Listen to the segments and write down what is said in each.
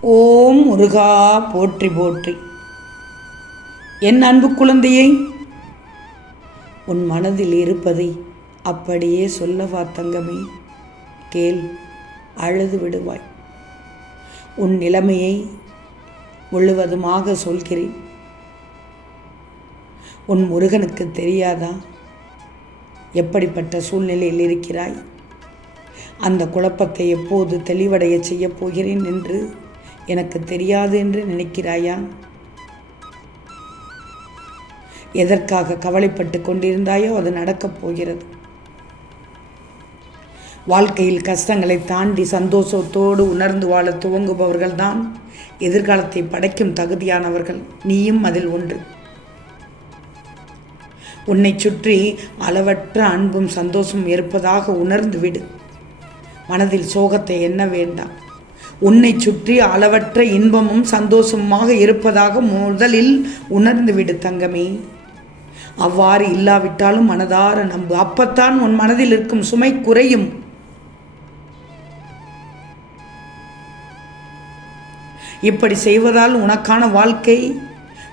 ஓம் முருகா போற்றி போற்றி. என் அன்பு குழந்தையை உன் மனதில் இருப்பதை அப்படியே சொல்லவா தங்கமே. கேள் அழுது விடுவாய். உன் நிலைமையை முழுவதுமாக சொல்கிறேன். உன் முருகனுக்கு தெரியாதா? எப்படிப்பட்ட சூழ்நிலையில் இருக்கிறாய்? அந்த குழப்பத்தை எப்போது தெளிவடைய செய்யப் போகிறேன் என்று எனக்கு தெரியாது என்று நினைக்கிறாயா? எதற்காக கவலைப்பட்டு கொண்டிருந்தாயோ அது நடக்கப் போகிறது. வாழ்க்கையில் கஷ்டங்களை தாண்டி சந்தோஷத்தோடு உணர்ந்து வாழ துவங்குபவர்கள்தான் எதிர்காலத்தை படைக்கும் தகுதியானவர்கள். நீயும் அதில் ஒன்று. உன்னை சுற்றி அளவற்ற அன்பும் சந்தோஷமும் இருப்பதாக உணர்ந்து விடு. மனதில் சோகத்தை எண்ண வேண்டாம். உன்னை சுற்றி அளவற்ற இன்பமும் சந்தோஷமாக இருப்பதாக முதலில் உணர்ந்துவிடு தங்கமே. அவ்வாறு இல்லாவிட்டாலும் மனதார நம்பு. அப்பத்தான் உன் மனதில் இருக்கும் சுமை குறையும். இப்படி செய்வதால் உனக்கான வாழ்க்கை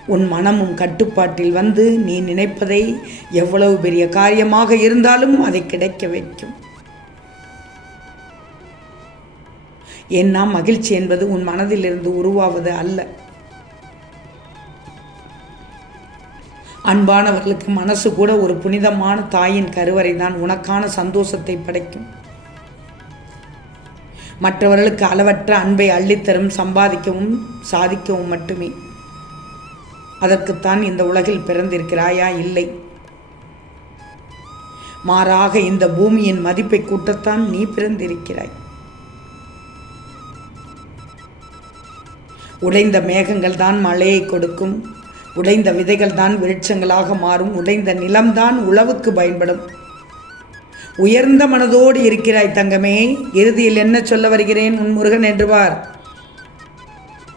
உன் மனமும் கட்டுப்பாட்டில் வந்து நீ நினைப்பதை எவ்வளவு பெரிய காரியமாக இருந்தாலும் அதை கிடைக்க வைக்கும். ஏன்னா மகிழ்ச்சி என்பது உன் மனதிலிருந்து உருவாவது அல்ல. அன்பானவர்களுக்கு மனசு கூட ஒரு புனிதமான தாயின் கருவறை தான் உனக்கான சந்தோஷத்தை படைக்கும். மற்றவர்களுக்கு அளவற்ற அன்பை அள்ளித்தரும் சம்பாதிக்கவும் சாதிக்கவும் மட்டுமே. அதற்குத்தான் இந்த உலகில் பிறந்திருக்கிறாயா? இல்லை. மாறாக இந்த பூமியின் மதிப்பை கூட்டத்தான் நீ பிறந்திருக்கிறாய். உடைந்த மேகங்கள் தான் மழையை கொடுக்கும். உடைந்த விதைகள் தான் விருட்சங்களாக மாறும். உடைந்த நிலம்தான் உழவுக்கு பயன்படும். உயர்ந்த மனதோடு இருக்கிறாய் தங்கமே. இறுதியில் என்ன சொல்ல வருகிறேன்? உன் முருகன் என்று பார்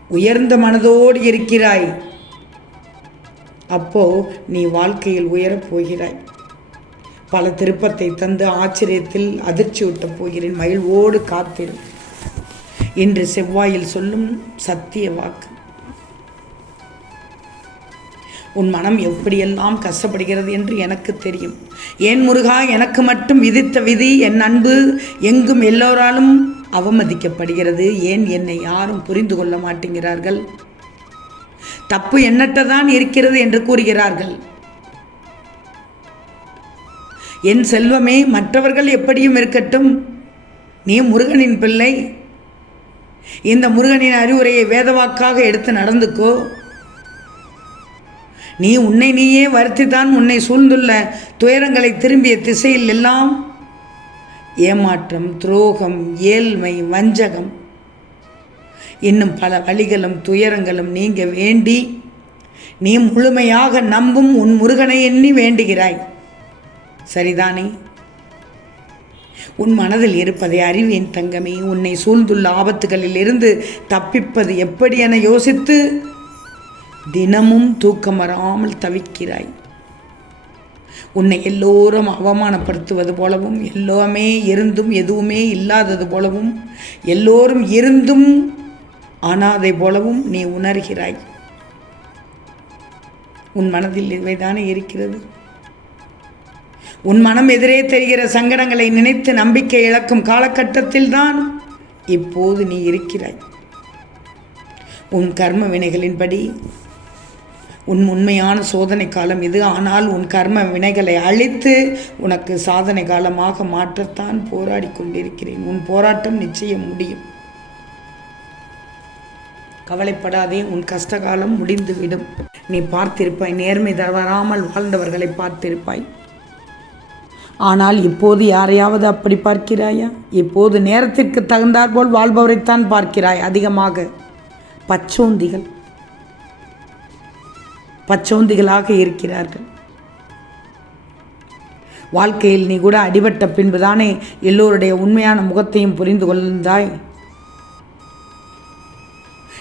உயர்ந்த மனதோடு இருக்கிறாய். அப்போ நீ வாழ்க்கையில் உயரப் போகிறாய். பல திருப்பத்தை தந்து ஆச்சரியத்தில் அதிர்ச்சி ஊட்டப் போகிறேன். மகிழ்வோடு காத்திரு. இன்று செவ்வாயில் சொல்லும் சத்திய வாக்கு. உன் மனம் எப்படியெல்லாம் கஷ்டப்படுகிறது என்று எனக்கு தெரியும். ஏன் முருகா எனக்கு மட்டும் விதித்த விதி என் அன்பு எங்கும் எல்லோராலும் அவமதிக்கப்படுகிறது. ஏன் என்னை யாரும் புரிந்து கொள்ள மாட்டேங்கிறார்கள்? தப்பு எண்ணற்றதான் இருக்கிறது என்று கூறுகிறார்கள். என் செல்வமே மற்றவர்கள் எப்படியும் இருக்கட்டும். நீ முருகனின் பிள்ளை. இந்த முருகனின் அறிவுரையை வேதவாக்காக எடுத்து நடந்துக்கோ. நீ உன்னை நீயே வருத்தித்தான் உன்னை சூழ்ந்துள்ள துயரங்களை திரும்பிய திசையில் எல்லாம் ஏமாற்றம் துரோகம் ஏழ்மை வஞ்சகம் இன்னும் பல வழிகளும் துயரங்களும் நீங்க வேண்டி நீ முழுமையாக நம்பும் உன் முருகனை எண்ணி வேண்டுகிறாய். சரிதானே? உன் மனதில் இருப்பதை அறிவேன் தங்கமே. உன்னை சூழ்ந்துள்ள ஆபத்துகளில் இருந்து தப்பிப்பது எப்படி என யோசித்து தினமும் தூக்கம் வராமல் தவிக்கிறாய். உன்னை எல்லோரும் அவமானப்படுத்துவது போலவும் எல்லாமே இருந்தும் எதுவுமே இல்லாதது போலவும் எல்லோரும் இருந்தும் அனாதை போலவும் நீ உணர்கிறாய். உன் மனதில் இவைதானே இருக்கிறது? உன் மனம் எதிரே தெரிகிற சங்கடங்களை நினைத்து நம்பிக்கை இழக்கும் காலகட்டத்தில் தான் இப்போது நீ இருக்கிறாய். உன் கர்ம வினைகளின்படி உன் உண்மையான சோதனை காலம் இது. ஆனால் உன் கர்ம வினைகளை அழித்து உனக்கு சாதனை காலமாக மாற்றத்தான் போராடி கொண்டிருக்கிறேன். உன் போராட்டம் நிச்சயம் முடியும். கவலைப்படாதே உன் கஷ்டகாலம் முடிந்துவிடும். நீ பார்த்திருப்பாய் நேர்மை தவறாமல் வாழ்ந்தவர்களை பார்த்திருப்பாய். ஆனால் இப்போது யாரையாவது அப்படி பார்க்கிறாயா? இப்போது நேரத்திற்கு தகுந்தாற்போல் வாழ்பவரைத்தான் பார்க்கிறாய் அதிகமாக. பச்சோந்திகள். பச்சோந்திகளாக இருக்கிறார்கள். வாழ்க்கையில் நீ கூட அடிபட்ட பின்புதானே எல்லோருடைய உண்மையான முகத்தையும் புரிந்து கொள்ந்தாய்?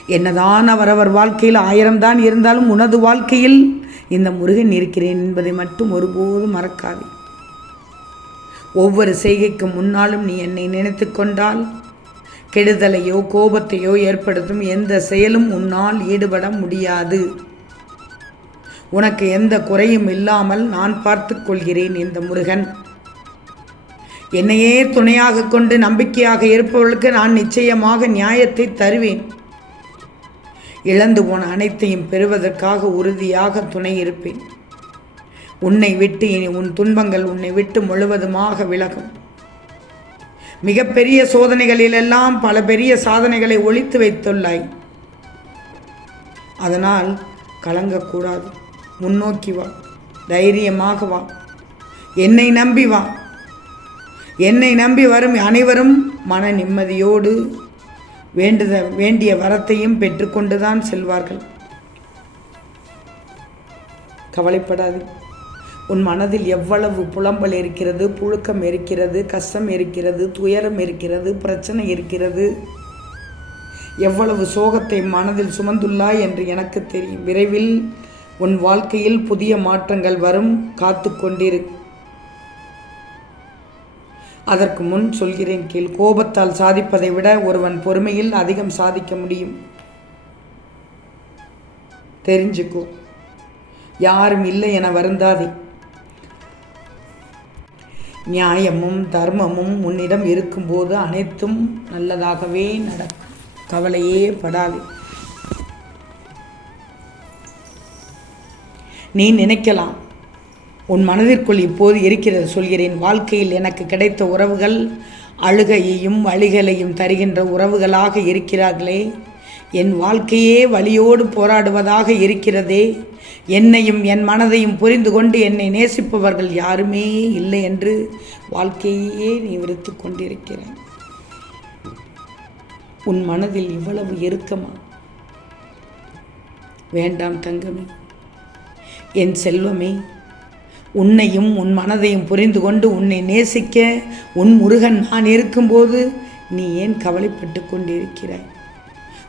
என்னதான் அவரவர் வாழ்க்கையில் ஆயிரம்தான் இருந்தாலும் உனது வாழ்க்கையில் இந்த முருகன் இருக்கிறேன் என்பதை மட்டும் ஒருபோதும் மறக்காதே. ஒவ்வொரு செய்கைக்கு முன்னாலும் நீ என்னை நினைத்து கொண்டால்? கெடுதலையோ கோபத்தையோ ஏற்படுத்தும் எந்த செயலும் உன்னால் ஈடுபட முடியாது. உனக்கு எந்த குறையும் இல்லாமல் நான் பார்த்து கொள்கிறேன் இந்த முருகன். என்னையே துணையாக கொண்டு நம்பிக்கையாக இருப்பவர்களுக்கு நான் நிச்சயமாக நியாயத்தை தருவேன். இழந்து போன அனைத்தையும் பெறுவதற்காக உறுதியாக துணை இருப்பேன். உன்னை விட்டு இனி உன் துன்பங்கள் உன்னை விட்டு முழுவதுமாக விலகும். மிகப்பெரிய சோதனைகளிலெல்லாம் பல பெரிய சாதனைகளை ஒழித்து வைத்துள்ளாய். அதனால் கலங்கக்கூடாது. முன்னோக்கி வா. தைரியமாக வா. என்னை நம்பி வா. என்னை நம்பி வரும் அனைவரும் மன நிம்மதியோடு வேண்டுத வேண்டிய வரத்தையும் பெற்றுக்கொண்டுதான் செல்வார்கள். கவலைப்படாது. உன் மனதில் எவ்வளவு புலம்பல் இருக்கிறது புழுக்கம் இருக்கிறது கஷ்டம் இருக்கிறது துயரம் இருக்கிறது பிரச்சனை இருக்கிறது? எவ்வளவு சோகத்தை மனதில் சுமந்துள்ளாய் என்று எனக்கு தெரியும். விரைவில் உன் வாழ்க்கையில் புதிய மாற்றங்கள் வரும். காத்து கொண்டிரு. அதற்கு முன் சொல்கிறேன் கீழ் கோபத்தால் சாதிப்பதை விட ஒருவன் பொறுமையில் அதிகம் சாதிக்க முடியும். தெரிஞ்சுக்கோ. யாரும் இல்லை என வருந்தாதே. நியாயமும் தர்மமும் உன்னிடம் இருக்கும்போது அனைத்தும் நல்லதாகவே நடக்கும். கவலையே படாது. நீ நினைக்கலாம் உன் மனதிற்குள் இப்போது இருக்கிறது சொல்கிறேன். வாழ்க்கையில் எனக்கு கிடைத்த உறவுகள் அழுகையையும் வழிகளையும் தருகின்ற உறவுகளாக இருக்கிறார்களே. என் வாழ்க்கையே வழியோடு போராடுவதாக இருக்கிறதே. என்னையும் என் மனதையும் புரிந்து கொண்டு என்னை நேசிப்பவர்கள் யாருமே இல்லை என்று வாழ்க்கையே நீ விருத்து கொண்டிருக்கிறாய். உன் மனதில் இவ்வளவு இறுக்கமா வேண்டாம் தங்கமே. என் செல்வமே உன்னையும் உன் மனதையும் புரிந்து கொண்டு உன்னை நேசிக்க உன் முருகன் நான் இருக்கும்போது நீ ஏன் கவலைப்பட்டு கொண்டிருக்கிறாய்?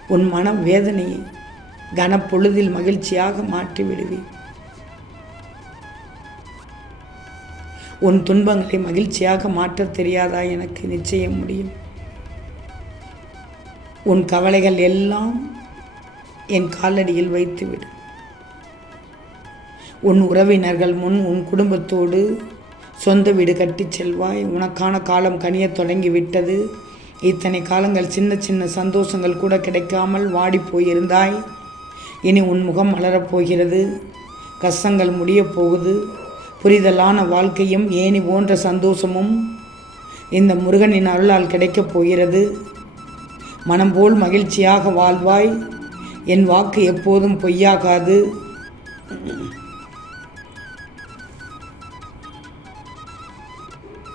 உன் மனம் வேதனையை கனப்பொழுதில் மகிழ்ச்சியாக மாற்றி விடுவேன். உன் துன்பங்களை மகிழ்ச்சியாக மாற்றத் தெரியாதா எனக்கு நிச்சயம் முடியும். உன் கவலைகள் எல்லாம் என் காலடியில் வைத்துவிடு உன் உறவினர்கள் முன் உன் குடும்பத்தோடு சொந்த வீடு கட்டிச் செல்வாய். உனக்கான காலம் கனியத் தொடங்கி விட்டது இத்தனை காலங்கள் சின்ன சின்ன சந்தோஷங்கள் கூட கிடைக்காமல் வாடி போயிருந்தாய். இனி உன் முகம் மலரப்போகிறது கஷ்டங்கள் முடியப் போகுது. புரிதலான வாழ்க்கையும் ஏனி போன்ற சந்தோஷமும் இந்த முருகனின் அருளால் கிடைக்கப் போகிறது. மனம் போல் மகிழ்ச்சியாக வாழ்வாய். என் வாக்கு எப்போதும் பொய்யாகாது.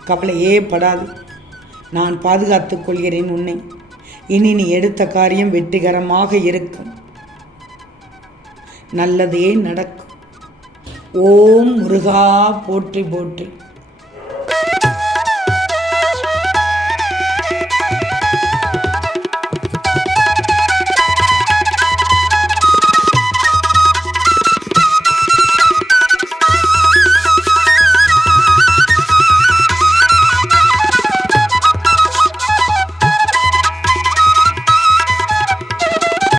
கவலையே படாது. நான் பாதுகாத்துக் கொள்கிறேன் உன்னை. இனி நீ எடுத்த காரியம் வெற்றிகரமாக இருக்கும். நல்லதே நடக்கும். ஓம் முருகா போற்றி போற்றி.